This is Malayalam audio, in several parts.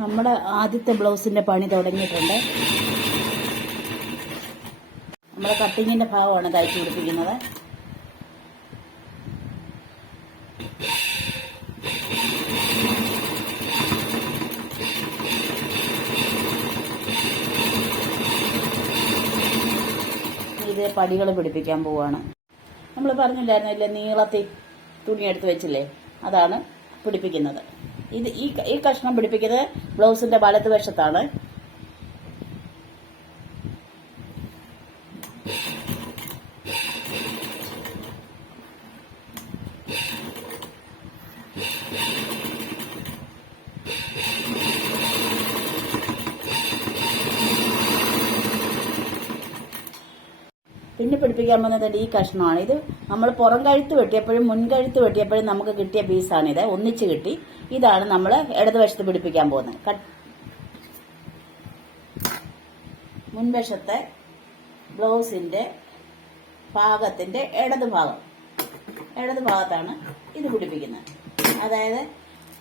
നമ്മുടെ ആദ്യത്തെ ബ്ലൗസിന്റെ പണി തുടങ്ങിയിട്ടുണ്ട്. നമ്മുടെ കട്ടിങ്ങിന്റെ ഭാഗമാണ് തയ്ച്ചു പിടിപ്പിക്കുന്നത്. ഇത് പടികൾ പിടിപ്പിക്കാൻ പോവാണ്. നമ്മൾ പറഞ്ഞില്ലായിരുന്നില്ലേ, നീളത്തിൽ തുണി എടുത്ത് വെച്ചില്ലേ, അതാണ് പിടിപ്പിക്കുന്നത്. ഇത് ഈ കഷ്ണം പിടിപ്പിക്കുന്നത് ബ്ലൗസിന്റെ വലതുവശത്താണ്. പിന്നെ പിടിപ്പിക്കാൻ പോകുന്നത് ഈ കഷ്ണമാണ്. ഇത് നമ്മൾ പുറം കഴുത്ത് വെട്ടിയപ്പോഴും മുൻകഴുത്ത് വെട്ടിയപ്പോഴും നമുക്ക് കിട്ടിയ പീസാണിത്, ഒന്നിച്ച് കിട്ടി. ഇതാണ് നമ്മൾ ഇടതുവശത്ത് പിടിപ്പിക്കാൻ പോകുന്നത്. മുൻവശത്തെ ബ്ലൗസിന്റെ ഭാഗത്തിന്റെ ഇടതുഭാഗത്താണ് ഇത് പിടിപ്പിക്കുന്നത്. അതായത്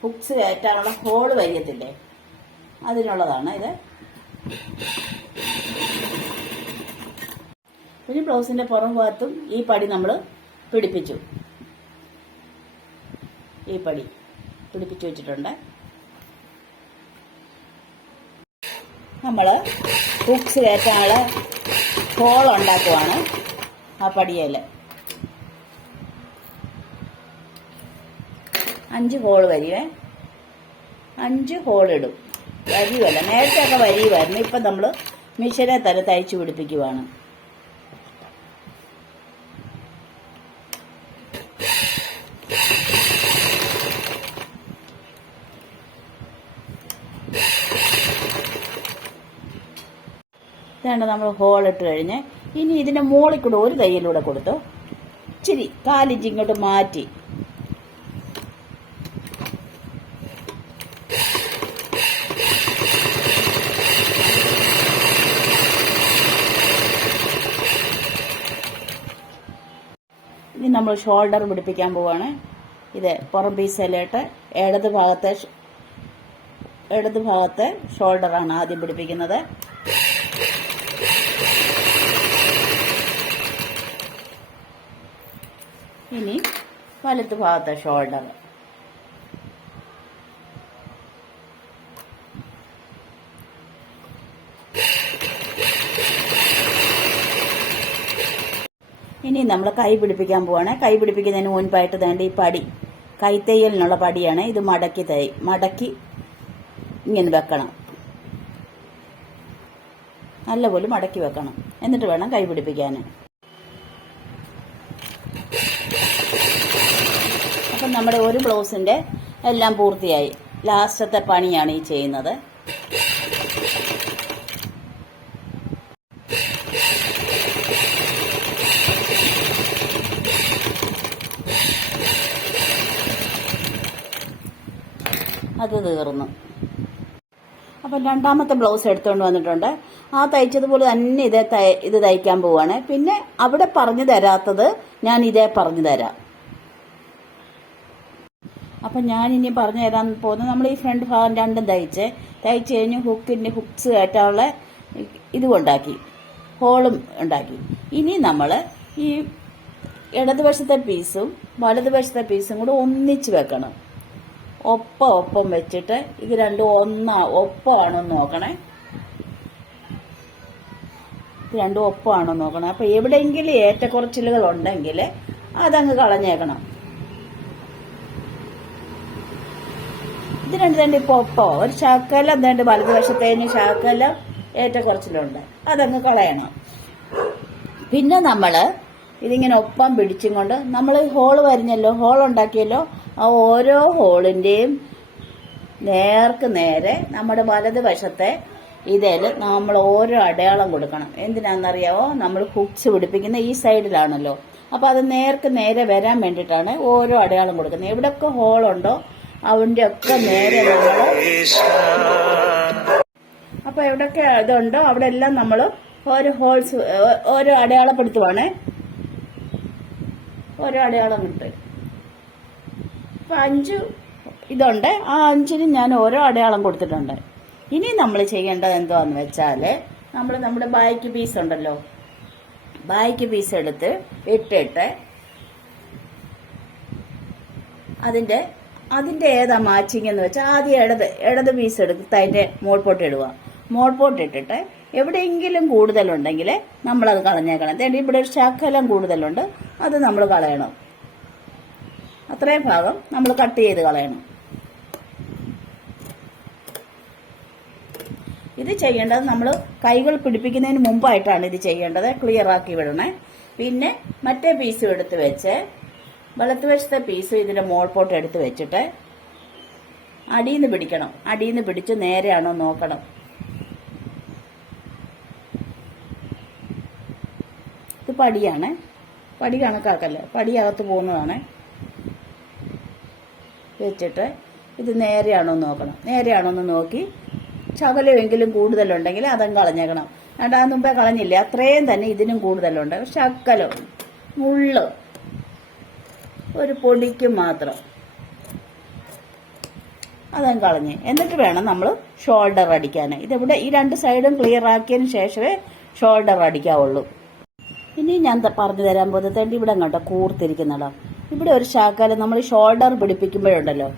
ഹുക്സ് കയറ്റാനുള്ള ഹോള് വരിയത്തില്ലേ, അതിനുള്ളതാണ് ഇത്. പിന്നെ ബ്ലൗസിന്റെ പുറം ഭാഗത്തും ഈ പടി നമ്മൾ പിടിപ്പിച്ചു. ഈ പടി പിടിപ്പിച്ചു വെച്ചിട്ടുണ്ട്. നമ്മൾ ഹുക്സ് കയറ്റാനുള്ള ഹോൾ ഉണ്ടാക്കുവാണ്. ആ പടിയേൽ 5 ഹോൾ വരിവേ, 5 ഹോൾ ഇടും. വരിവല്ല, നേരത്തെയൊക്കെ വരിയുമായിരുന്നു. ഇപ്പം നമ്മൾ മിഷനെ തന്നെ തയ്ച്ചു പിടിപ്പിക്കുവാണ്. ഇതാണ് നമ്മൾ ഹോൾ ഇട്ട് കഴിഞ്ഞ് ഇനി ഇതിന്റെ മുകളിൽ കൂടെ ഒരു തയ്യലൂടെ കൊടുത്തു, ഇച്ചിരി 4 ഇഞ്ച് ഇങ്ങോട്ട് മാറ്റി ഇനി നമ്മൾ ഷോൾഡർ പിടിപ്പിക്കാൻ പോവാണ്. ഇത് പുറം പീസിലോട്ട് ഇടത് ഭാഗത്തെ ഷോൾഡറാണ് ആദ്യം പിടിപ്പിക്കുന്നത്. ഇനി വലത്ത് ഭാഗത്തെ ഷോൾഡർ. ഇനി നമ്മൾ കൈ പിടിപ്പിക്കാൻ പോവാണ്. കൈ പിടിപ്പിക്കുന്നതിന് മുൻപായിട്ട് വേണ്ട ഈ പടി, കൈത്തയ്യലിനുള്ള പടിയാണ് ഇത്. മടക്കി ഇങ്ങനെ വെക്കണം, നല്ലപോലെ മടക്കി വെക്കണം. എന്നിട്ട് വേണം കൈ പിടിപ്പിക്കാൻ. അപ്പം നമ്മുടെ ഒരു ബ്ലൗസിന്റെ എല്ലാം പൂർത്തിയായി. ലാസ്റ്റത്തെ പണിയാണ് ഈ ചെയ്യുന്നത്. അത് തീർന്നു. അപ്പം രണ്ടാമത്തെ ബ്ലൗസ് എടുത്തുകൊണ്ട് വന്നിട്ടുണ്ട്. ആ തയ്ച്ചതുപോലെ തന്നെ ഇത് തയ്ക്കാൻ പോവാണ്. പിന്നെ അവിടെ പറഞ്ഞു തരാത്തത് ഞാൻ ഇതേ പറഞ്ഞു തരാം. അപ്പം ഞാനിനി പറഞ്ഞു തരാൻ പോകുന്നത്, നമ്മൾ ഈ ഫ്രണ്ട് ഭാഗം രണ്ടും തയ്ച്ച് കഴിഞ്ഞ് ഹുക്സ് കയറ്റാനുള്ള ഇതും ഉണ്ടാക്കി, ഹോളും ഉണ്ടാക്കി. ഇനി നമ്മൾ ഈ ഇടതുവശത്തെ പീസും വലതുവശത്തെ പീസും കൂടെ ഒന്നിച്ച് വെക്കണം. ഒപ്പം വെച്ചിട്ട് ഇത് രണ്ടും ഒപ്പമാണോ നോക്കണേ. ഇത് രണ്ടും ഒപ്പമാണോ നോക്കണം. അപ്പൊ എവിടെയെങ്കിലും ഏറ്റക്കുറച്ചിലുകൾ ഉണ്ടെങ്കിൽ അതങ്ങ് കളഞ്ഞേക്കണം. ഇത് രണ്ട് ഇപ്പൊ ഒപ്പോ ഒരു ശകലം എന്താണ്ട് വലതുവശത്തേന് ശകലം ഏറ്റക്കുറച്ചിലുണ്ട്, അതങ്ങ് കളയണം. പിന്നെ നമ്മള് ഇതിങ്ങനെ ഒപ്പം പിടിച്ചും കൊണ്ട് നമ്മൾ ഹോള് വരിഞ്ഞല്ലോ, ഹോൾ ഉണ്ടാക്കിയല്ലോ, ആ ഓരോ ഹോളിന്റെയും നേർക്ക് നേരെ നമ്മുടെ വലതുവശത്തെ ഇതിൽ നമ്മൾ ഓരോ അടയാളം കൊടുക്കണം. എന്തിനാണെന്നറിയാവോ, നമ്മൾ ഹുക്സ് പിടിപ്പിക്കുന്ന ഈ സൈഡിലാണല്ലോ. അപ്പൊ അത് നേർക്ക് നേരെ വരാൻ വേണ്ടിയിട്ടാണ് ഓരോ അടയാളം കൊടുക്കുന്നത്. എവിടെയൊക്കെ ഹോളുണ്ടോ അവന്റെ ഒക്കെ നേരെ നമ്മൾ, അപ്പൊ എവിടെയൊക്കെ ഇതുണ്ടോ അവിടെ എല്ലാം നമ്മൾ ഓരോ ഹോൾസ് ഓരോ അടയാളപ്പെടുത്തുവാണ്. ഓരോ അടയാളം കിട്ടും. ഇപ്പം 5 ഇതുണ്ട്. ആ 5ന് ഞാൻ ഓരോ അടയാളം കൊടുത്തിട്ടുണ്ട്. ഇനി നമ്മൾ ചെയ്യേണ്ടത് എന്താന്ന് വെച്ചാൽ നമ്മുടെ ബാക്ക് പീസ് ഉണ്ടല്ലോ, ബാക്ക് പീസ് എടുത്ത് ഇട്ടിട്ട് അതിന്റെ ഏതാ മാച്ചിങ് എന്ന് വെച്ചാൽ ആദ്യം ഇടത് പീസ് എടുത്ത് അതിന്റെ മോൾപോട്ട് ഇടുക. മോൾപോട്ട് ഇട്ടിട്ട് എവിടെയെങ്കിലും കൂടുതലുണ്ടെങ്കിൽ നമ്മളത് കളഞ്ഞേക്കണം. ഇവിടെ ഒരു ശകലം കൂടുതലുണ്ട്, അത് നമ്മൾ കളയണം. അത്രയും ഭാഗം നമ്മൾ കട്ട് ചെയ്ത് കളയണം. ഇത് ചെയ്യേണ്ടത് നമ്മൾ കൈകൾ പിടിപ്പിക്കുന്നതിന് മുമ്പായിട്ടാണ് ഇത് ചെയ്യേണ്ടത്. ക്ലിയർ ആക്കി വിടണേ. പിന്നെ മറ്റേ പീസും എടുത്ത് വെച്ച് വലത്തുവശത്തെ പീസും ഇതിന്റെ മോൾപോട്ട് എടുത്ത് വെച്ചിട്ട് അടിയിൽ നിന്ന് പിടിക്കണം. അടിയിൽ നിന്ന് പിടിച്ച് നേരെയാണോ നോക്കണം. ഇത് പടിയാണ്, പടി കണക്കാക്കല്ലേ, പടിയകത്ത് പോകുന്നതാണ്. വെച്ചിട്ട് ഇത് നേരെയാണോ നോക്കണം. നേരെയാണോ എന്ന് നോക്കി ശകലമെങ്കിലും കൂടുതലുണ്ടെങ്കിൽ അതങ്ങ് കളഞ്ഞേക്കണം. എന്നിട്ട് ആ മുമ്പേ കളഞ്ഞില്ലേ, അത്രയും തന്നെ ഇതിനും കൂടുതലുണ്ട്. ശകലം മുള്ള് ഒരു പൊടിക്കും മാത്രം അതങ്ങ് കളഞ്ഞ് എന്നിട്ട് വേണം നമ്മൾ ഷോൾഡർ അടിക്കാൻ. ഇതിവിടെ ഈ 2 സൈഡും ക്ലിയർ ആക്കിയതിന് ശേഷമേ ഷോൾഡർ അടിക്കാവുള്ളൂ. ഇനി ഞാൻ പറഞ്ഞു തരാൻ പോകുന്നത് ഇവിടെ കണ്ടോ കൂർത്തിരിക്കുന്നതോ, ഇവിടെ ഒരു ശകലം നമ്മൾ ഷോൾഡർ പിടിപ്പിക്കുമ്പോഴുണ്ടല്ലോ,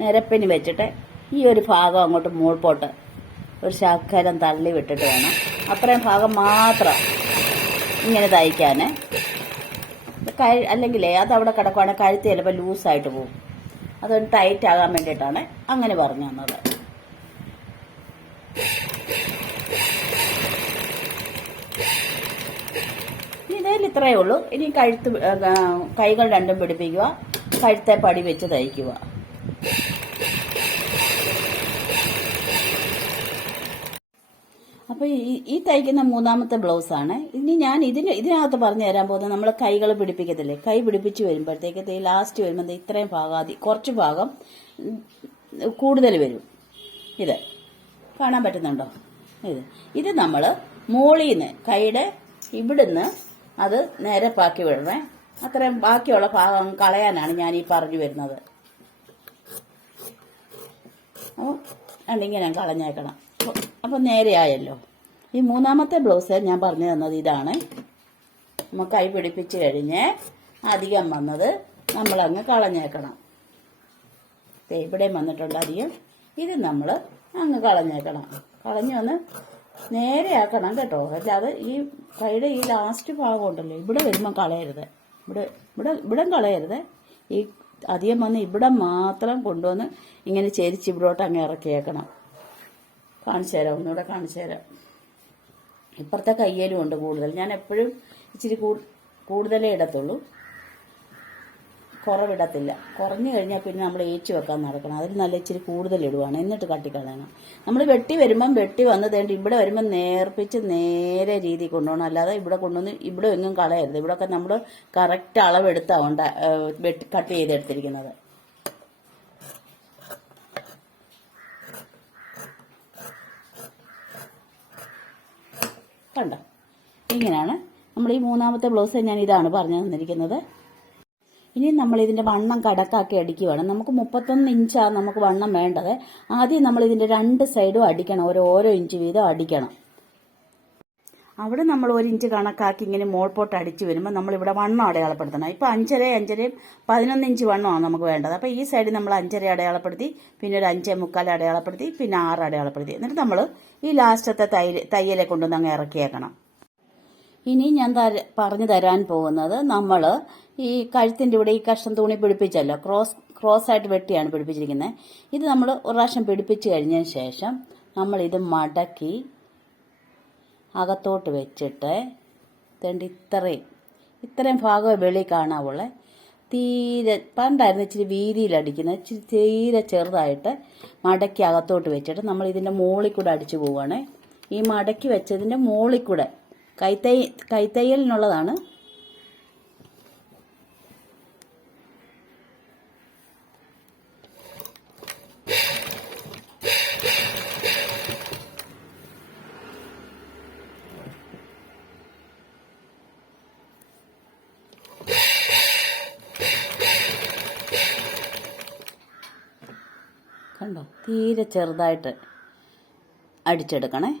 നിരപ്പിന് വെച്ചിട്ട് ഈ ഒരു ഭാഗം അങ്ങോട്ട് മോൾപോട്ട് ഒരു ശകലം തള്ളി വിട്ടിട്ട് വേണം അത്രയും ഭാഗം മാത്രം ഇങ്ങനെ തയ്ക്കാൻ. അല്ലെങ്കിലേ അതവിടെ കിടക്കുവാണെങ്കിൽ കഴുത്ത് ചിലപ്പോൾ ലൂസായിട്ട് പോകും. അതൊന്ന് ടൈറ്റ് ആകാൻ വേണ്ടിയിട്ടാണ് അങ്ങനെ പറഞ്ഞു തന്നത്. ഇതിൽ ഇത്രയേ ഉള്ളൂ. ഇനി കൈകൾ രണ്ടും പിടിപ്പിക്കുക, കഴുത്തെ പടി വെച്ച് തയ്ക്കുക. അപ്പോൾ ഈ തയ്ക്കുന്ന 3ാമത്തെ ബ്ലൗസാണ്. ഇനി ഞാൻ ഇതിനകത്ത് പറഞ്ഞു തരാൻ പോകുന്നത് നമ്മൾ കൈകൾ പിടിപ്പിക്കത്തില്ലേ, കൈ പിടിപ്പിച്ച് വരുമ്പോഴത്തേക്ക് ലാസ്റ്റ് വരുമ്പോൾ ഇത്രയും ഭാഗം കുറച്ച് ഭാഗം കൂടുതൽ വരും. ഇത് കാണാൻ പറ്റുന്നുണ്ടോ? ഇത് നമ്മൾ മോളീന്ന് കൈയുടെ ഇവിടുന്ന് അത് നേരപ്പാക്കി വിടണേ. അത്രയും ബാക്കിയുള്ള ഭാഗം കളയാനാണ് ഞാൻ ഈ പറഞ്ഞു വരുന്നത്. അപ്പോൾ ഇങ്ങനെ കളഞ്ഞേക്കണം. അപ്പം നേരെയായല്ലോ. ഈ 3ാമത്തെ ബ്ലൗസ് ഞാൻ പറഞ്ഞു തന്നത് ഇതാണ്. നമ്മൾ കൈ പിടിപ്പിച്ച് കഴിഞ്ഞ് അധികം വന്നത് നമ്മളങ്ങ് കളഞ്ഞേക്കണം. ഇവിടെ വന്നിട്ടുണ്ട് അധികം, ഇത് നമ്മൾ അങ്ങ് കളഞ്ഞേക്കണം. കളഞ്ഞു വന്ന് നേരെയാക്കണം കേട്ടോ. അല്ലാതെ ഈ കൈയുടെ ഈ ലാസ്റ്റ് ഭാഗം ഉണ്ടല്ലോ, ഇവിടെ വരുമ്പോൾ കളയരുത്. ഇവിടെ കളയരുത്. ഈ അധികം വന്ന് ഇവിടെ മാത്രം കൊണ്ടുവന്ന് ഇങ്ങനെ ചെരിച്ച് ഇവിടോട്ട് അങ്ങ് ഇറക്കിയേക്കണം. കാണിച്ചു തരാം, ഒന്നുകൂടെ കാണിച്ചു തരാം. ഇപ്പുറത്തെ കയ്യിലും ഉണ്ട് കൂടുതൽ. ഞാൻ എപ്പോഴും ഇച്ചിരി കൂടുതലേ ഇടത്തുള്ളൂ, കുറവിടത്തില്ല. കുറഞ്ഞു കഴിഞ്ഞാൽ പിന്നെ നമ്മൾ ഏച്ചു വെക്കാൻ നടക്കണം. അതിൽ നല്ല ഇച്ചിരി കൂടുതൽ ഇടുവാണ്, എന്നിട്ട് കട്ടിക്കളയണം. നമ്മൾ വെട്ടി വരുമ്പം വെട്ടി വന്ന് തേണ്ടി ഇവിടെ വരുമ്പം നേർപ്പിച്ച് നേരെ രീതി കൊണ്ടുപോകണം. അല്ലാതെ ഇവിടെ കൊണ്ടുവന്ന് ഇവിടെ എങ്ങും കളയരുത്. ഇവിടെയൊക്കെ നമ്മൾ കറക്റ്റ് അളവെടുത്താവണ്ട കട്ട് ചെയ്തെടുത്തിരിക്കുന്നത്. കണ്ടോ, ഇങ്ങനെയാണ് നമ്മൾ ഈ 3ാമത്തെ ബ്ലൗസ്. ഞാൻ ഇതാണ് പറഞ്ഞു തന്നിരിക്കുന്നത്. ഇനി നമ്മൾ ഇതിന്റെ വണ്ണം കടക്കാക്കി അടിക്കുകയാണ്. നമുക്ക് 31 ഇഞ്ചാണ് നമുക്ക് വണ്ണം വേണ്ടത്. ആദ്യം നമ്മൾ ഇതിന്റെ 2 സൈഡും അടിക്കണം, ഓരോ ഇഞ്ച് വീതം അടിക്കണം. അവിടെ നമ്മൾ 1 ഇഞ്ച് കണക്കാക്കി ഇങ്ങനെ മോൾപോട്ട് അടിച്ചു വരുമ്പോൾ നമ്മളിവിടെ വണ്ണം അടയാളപ്പെടുത്തണം. ഇപ്പം 5.5 11 ഇഞ്ച് വണ്ണമാണ് നമുക്ക് വേണ്ടത്. അപ്പോൾ ഈ സൈഡിൽ നമ്മൾ 5.5 അടയാളപ്പെടുത്തി, പിന്നെ ഒരു 5.25 അടയാളപ്പെടുത്തി, പിന്നെ 6 അടയാളപ്പെടുത്തി. എന്നിട്ട് നമ്മൾ ഈ ലാസ്റ്റത്തെ തയ്യലെ കൊണ്ടുവന്ന് അങ്ങ് ഇറക്കിയേക്കണം. ഇനി ഞാൻ പറഞ്ഞു തരാൻ പോകുന്നത്, നമ്മൾ ഈ കഴുത്തിൻ്റെ ഇവിടെ ഈ കഷ്ണം തുണി പിടിപ്പിച്ചല്ലോ, ക്രോസ് ആയിട്ട് വെട്ടിയാണ് പിടിപ്പിച്ചിരിക്കുന്നത്. ഇത് നമ്മൾ ഒരു പ്രാവശ്യം പിടിപ്പിച്ച് കഴിഞ്ഞതിന് ശേഷം നമ്മൾ ഇത് മടക്കി അകത്തോട്ട് വെച്ചിട്ട് ഇത്രയും ഭാഗം വെളി കാണാവുള്ളേ. തീരെ പണ്ടായിരുന്നു ഇച്ചിരി വീതിയിലടിക്കുന്നത്, ഇച്ചിരി തീരെ ചെറുതായിട്ട് മടക്കി അകത്തോട്ട് വെച്ചിട്ട് നമ്മൾ ഇതിൻ്റെ മുകളിൽ കൂടെ അടിച്ചു പോവുകയാണ്. ഈ മടക്കി വെച്ചതിൻ്റെ മുകളിൽ കൂടെ കൈത്തയ്യലിനുള്ളതാണ്. കണ്ടോ, തീരെ ചെറുതായിട്ട് അടിച്ചെടുക്കണേ.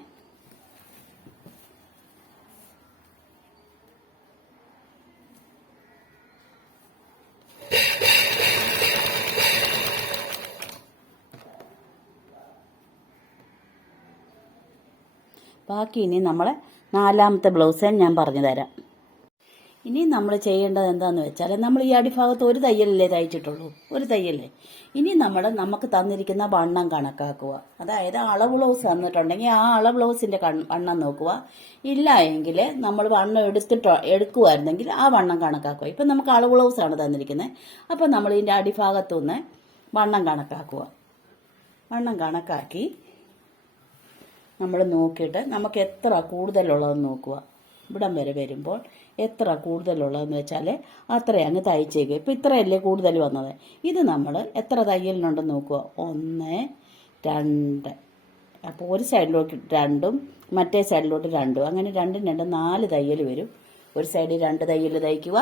ബാക്കി ഇനി നമ്മളെ 4ാമത്തെ ബ്ലൗസ് ഞാൻ പറഞ്ഞു തരാം. ഇനി നമ്മൾ ചെയ്യേണ്ടത് എന്താണെന്ന് വെച്ചാൽ, നമ്മൾ ഈ അടിഭാഗത്ത് ഒരു തയ്യലല്ലേ തയ്ച്ചിട്ടുള്ളൂ, ഒരു തയ്യലേ. ഇനി നമുക്ക് തന്നിരിക്കുന്ന വണ്ണം കണക്കാക്കുക. അതായത് അളവ് ബ്ലൗസ് തന്നിട്ടുണ്ടെങ്കിൽ ആ അളവ് ബ്ലൗസിന്റെ വണ്ണം നോക്കുക. ഇല്ല എങ്കിൽ നമ്മൾ വണ്ണം എടുക്കുമായിരുന്നെങ്കിൽ ആ വണ്ണം കണക്കാക്കുക. ഇപ്പം നമുക്ക് അളവ് ബ്ലൗസാണ് തന്നിരിക്കുന്നത്. അപ്പം നമ്മൾ ഇതിൻ്റെ അടിഭാഗത്തുനിന്ന് വണ്ണം കണക്കാക്കുക. വണ്ണം കണക്കാക്കി നമ്മൾ നോക്കിയിട്ട് നമുക്ക് എത്ര കൂടുതലുള്ളതെന്ന് നോക്കുക. ഇവിടം വരെ വരുമ്പോൾ എത്ര കൂടുതലുള്ളതെന്ന് വെച്ചാൽ അത്രയും അങ്ങ് തയ്ച്ചേക്കുക. ഇപ്പം ഇത്രയല്ലേ കൂടുതൽ വന്നത്. ഇത് നമ്മൾ എത്ര തയ്യലിനുണ്ടെന്ന് നോക്കുക. 1, 2. അപ്പോൾ ഒരു സൈഡിലോട്ട് 2ഉം മറ്റേ സൈഡിലോട്ട് 2ഉം, അങ്ങനെ 2ഉം 2ഉം 4 തയ്യൽ വരും. ഒരു സൈഡിൽ 2 തയ്യൽ തയ്ക്കുക.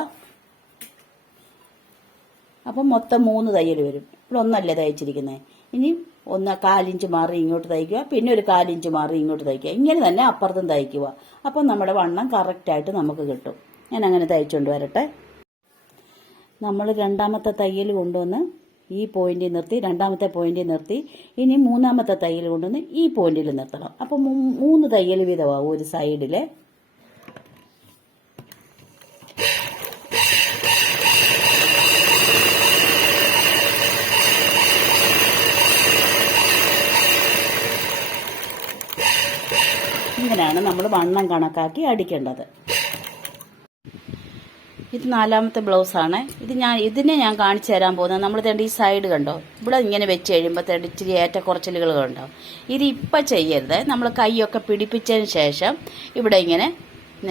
അപ്പം മൊത്തം 3 തയ്യൽ വരും. ഇവിടെ ഒന്നല്ലേ തയ്ച്ചിരിക്കുന്നത്. ഇനി 1/4 ഇഞ്ച് മാറി ഇങ്ങോട്ട് തയ്ക്കുക, പിന്നെ ഒരു 1/4 ഇഞ്ച് മാറി ഇങ്ങോട്ട് തയ്ക്കുക. ഇങ്ങനെ തന്നെ അപ്പുറത്തും തയ്ക്കുക. അപ്പം നമ്മുടെ വണ്ണം കറക്റ്റായിട്ട് നമുക്ക് കിട്ടും. ഞാൻ അങ്ങനെ തയ്ച്ചുകൊണ്ട് വരട്ടെ. നമ്മൾ 2ാമത്തെ തയ്യൽ കൊണ്ടുവന്ന് ഈ പോയിന്റിൽ നിർത്തി, 2ാമത്തെ പോയിന്റിൽ നിർത്തി. ഇനി 3ാമത്തെ തയ്യൽ കൊണ്ടുവന്ന് ഈ പോയിന്റിൽ നിർത്തണം. അപ്പം 3 തയ്യൽ വീതമാവും ഒരു സൈഡിൽ. ഇങ്ങനെയാണ് നമ്മൾ വണ്ണം കണക്കാക്കി അടിക്കേണ്ടത്. ഇത് 4ാമത്തെ ബ്ലൗസാണ്. ഇതിനെ ഞാൻ കാണിച്ചു തരാൻ പോകുന്നത്. നമ്മൾ ഈ സൈഡ് കണ്ടോ, ഇവിടെ ഇങ്ങനെ വെച്ച് കഴിയുമ്പോൾ ഇച്ചിരി ഏറ്റക്കുറച്ചിലുകൾ കണ്ടോ. ഇത് ഇപ്പം ചെയ്യരുത്. നമ്മൾ കൈയൊക്കെ പിടിപ്പിച്ചതിന് ശേഷം ഇവിടെ ഇങ്ങനെ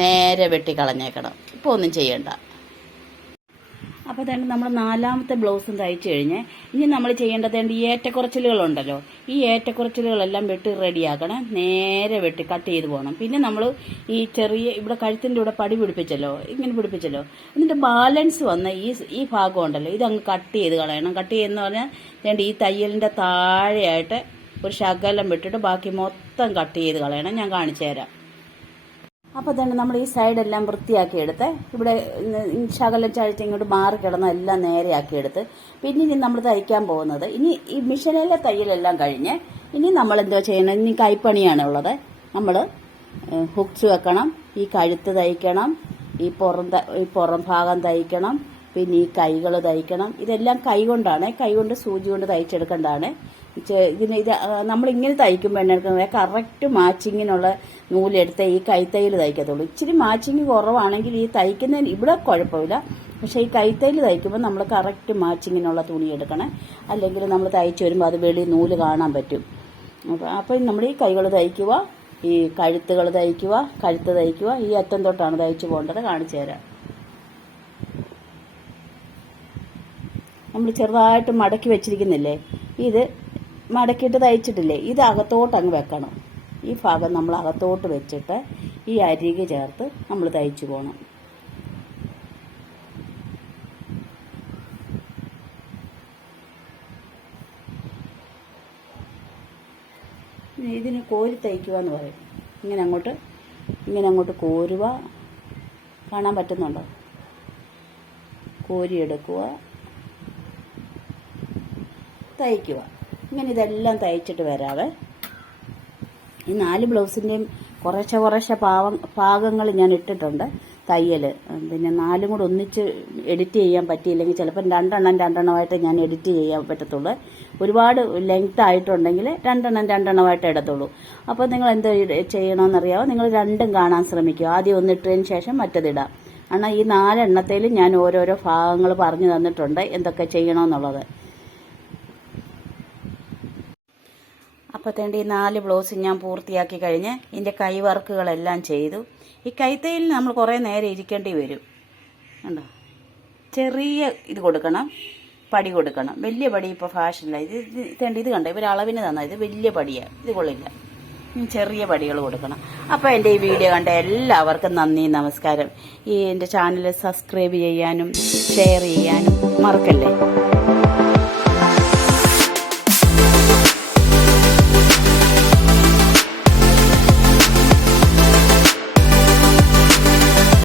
നേരെ വെട്ടിക്കളഞ്ഞേക്കണം. ഇപ്പോൾ ഒന്നും ചെയ്യണ്ട. അപ്പോൾ തന്നെ നമ്മൾ 4ാമത്തെ ബ്ലൗസും തയ്ച്ചു കഴിഞ്ഞ് ഇനി നമ്മൾ ചെയ്യേണ്ടത് ഈ ഏറ്റക്കുറച്ചിലുകളുണ്ടല്ലോ, ഈ ഏറ്റക്കുറച്ചിലുകളെല്ലാം വെട്ടി റെഡിയാക്കണം. നേരെ വെട്ടി കട്ട് ചെയ്ത് പോകണം. പിന്നെ നമ്മൾ ഈ ചെറിയ ഇവിടെ കഴുത്തിൻ്റെ ഇവിടെ പടി പിടിപ്പിച്ചല്ലോ, ഇങ്ങനെ പിടിപ്പിച്ചല്ലോ, എന്നിട്ട് ബാലൻസ് വന്ന ഈ ഭാഗം ഉണ്ടല്ലോ, ഇതങ്ങ് കട്ട് ചെയ്ത് കളയണം. കട്ട് ചെയ്യുന്ന പറഞ്ഞാൽ ഈ തയ്യലിൻ്റെ താഴെയായിട്ട് ഒരു ശകലം വിട്ടിട്ട് ബാക്കി മൊത്തം കട്ട് ചെയ്ത് കളയണം. ഞാൻ കാണിച്ചു തരാം. അപ്പോൾ തന്നെ നമ്മൾ ഈ സൈഡെല്ലാം വൃത്തിയാക്കി എടുത്ത് ഇവിടെ ശകലം ചഴിച്ച് ഇങ്ങോട്ട് മാറി കിടന്ന എല്ലാം നേരെയാക്കി എടുത്ത് പിന്നെ നമ്മൾ തയ്ക്കാൻ പോകുന്നത്, ഇനി ഈ മിഷനിലെ തയ്യലെല്ലാം കഴിഞ്ഞ് ഇനി നമ്മൾ എന്തോ ചെയ്യണം. ഇനി കൈപ്പണിയാണ് ഉള്ളത്. നമ്മൾ ഹുക്സ് വെക്കണം, ഈ കഴുത്ത് തയ്ക്കണം, ഈ പുറം ഭാഗം തയ്ക്കണം, പിന്നെ ഈ കൈകൾ തയ്ക്കണം. ഇതെല്ലാം കൈകൊണ്ടാണ്, കൈകൊണ്ട് സൂചി കൊണ്ട് തയ്ച്ചെടുക്കേണ്ടതാണ്. ഇത് നമ്മളിങ്ങനെ തയ്ക്കുമ്പോൾ എന്നെ കറക്റ്റ് മാച്ചിങ്ങിനുള്ള നൂലെടുത്ത് ഈ കൈത്തയ്യൽ തയ്ക്കത്തുള്ളൂ. ഇച്ചിരി മാച്ചിങ് കുറവാണെങ്കിൽ ഈ തയ്ക്കുന്നതിന് ഇവിടെ കുഴപ്പമില്ല. പക്ഷേ ഈ കൈത്തയ്യൽ തയ്ക്കുമ്പോൾ നമ്മൾ കറക്റ്റ് മാച്ചിങ്ങിനുള്ള തുണി എടുക്കണം. അല്ലെങ്കിൽ നമ്മൾ തയ്ച്ച് വരുമ്പോൾ അത് വെളി നൂല് കാണാൻ പറ്റും. അപ്പോൾ നമ്മൾ ഈ കൈകൾ തയ്ക്കുക, ഈ കഴുത്തുകൾ തയ്ക്കുക, കഴുത്ത് തയ്ക്കുക. ഈ അറ്റം തൊട്ടാണ് തയ്ച്ചു പോകേണ്ടത്. കാണിച്ചു തരാം. നമ്മൾ ചെറുതായിട്ട് മടക്കി വെച്ചിരിക്കുന്നില്ലേ, ഇത് മടക്കിയിട്ട് തയ്ച്ചിട്ടില്ലേ, ഇത് അകത്തോട്ട് അങ്ങ് വെക്കണം. ഈ ഭാഗം നമ്മൾ അകത്തോട്ട് വെച്ചിട്ട് ഈ അരികെ ചേർത്ത് നമ്മൾ തയ്ച്ചു പോകണം. ഇതിന് കോരി തയ്ക്കുക എന്ന് പറയും. ഇങ്ങനെ അങ്ങോട്ട് കോരുക. കാണാൻ പറ്റുന്നുണ്ടോ? കോരിയെടുക്കുക, തയ്ക്കുക. ഇങ്ങനെ ഇതെല്ലാം തയ്ച്ചിട്ട് വരാവേ. ഈ 4 ബ്ലൗസിൻ്റെയും കുറേശ്ശെ ഭാഗങ്ങൾ ഞാൻ ഇട്ടിട്ടുണ്ട് തയ്യൽ. പിന്നെ 4ഉം കൂടെ ഒന്നിച്ച് എഡിറ്റ് ചെയ്യാൻ പറ്റിയില്ലെങ്കിൽ ചിലപ്പോൾ 2 എണ്ണമായിട്ട് ഞാൻ എഡിറ്റ് ചെയ്യാൻ പറ്റത്തുള്ളൂ. ഒരുപാട് ലെങ്ത് ആയിട്ടുണ്ടെങ്കിൽ 2 എണ്ണമായിട്ട് ഇടത്തുള്ളൂ. അപ്പോൾ നിങ്ങൾ എന്ത് ചെയ്യണമെന്നറിയാമോ? നിങ്ങൾ 2ഉം കാണാൻ ശ്രമിക്കുക. ആദ്യം ഒന്നിട്ടതിന് ശേഷം മറ്റേതിടാം. കാരണം ഈ 4 എണ്ണത്തേലും ഞാൻ ഓരോരോ ഭാഗങ്ങൾ പറഞ്ഞു തന്നിട്ടുണ്ട് എന്തൊക്കെ ചെയ്യണമെന്നുള്ളത്. അപ്പോൾ തേണ്ട ഈ 4 ബ്ലൗസ് ഞാൻ പൂർത്തിയാക്കി കഴിഞ്ഞ് ഇതിൻ്റെ കൈ വർക്കുകളെല്ലാം ചെയ്തു. ഈ കൈത്തയ്യലിന് നമ്മൾ കുറേ നേരം ഇരിക്കേണ്ടി വരും. കണ്ടോ, ചെറിയ ഇത് കൊടുക്കണം, പടി കൊടുക്കണം. വലിയ പടി ഇപ്പോൾ ഫാഷനില്ല. ഇത് കണ്ടോ, ഇവർ അളവിന് തന്നാൽ ഇത് വലിയ പടിയാണ്, ഇത് കൊള്ളില്ല. ചെറിയ പടികൾ കൊടുക്കണം. അപ്പോൾ എൻ്റെ ഈ വീഡിയോ കണ്ട എല്ലാവർക്കും നന്ദി, നമസ്കാരം. ഈ എൻ്റെ ചാനൽ സബ്സ്ക്രൈബ് ചെയ്യാനും ഷെയർ ചെയ്യാനും മറക്കല്ല.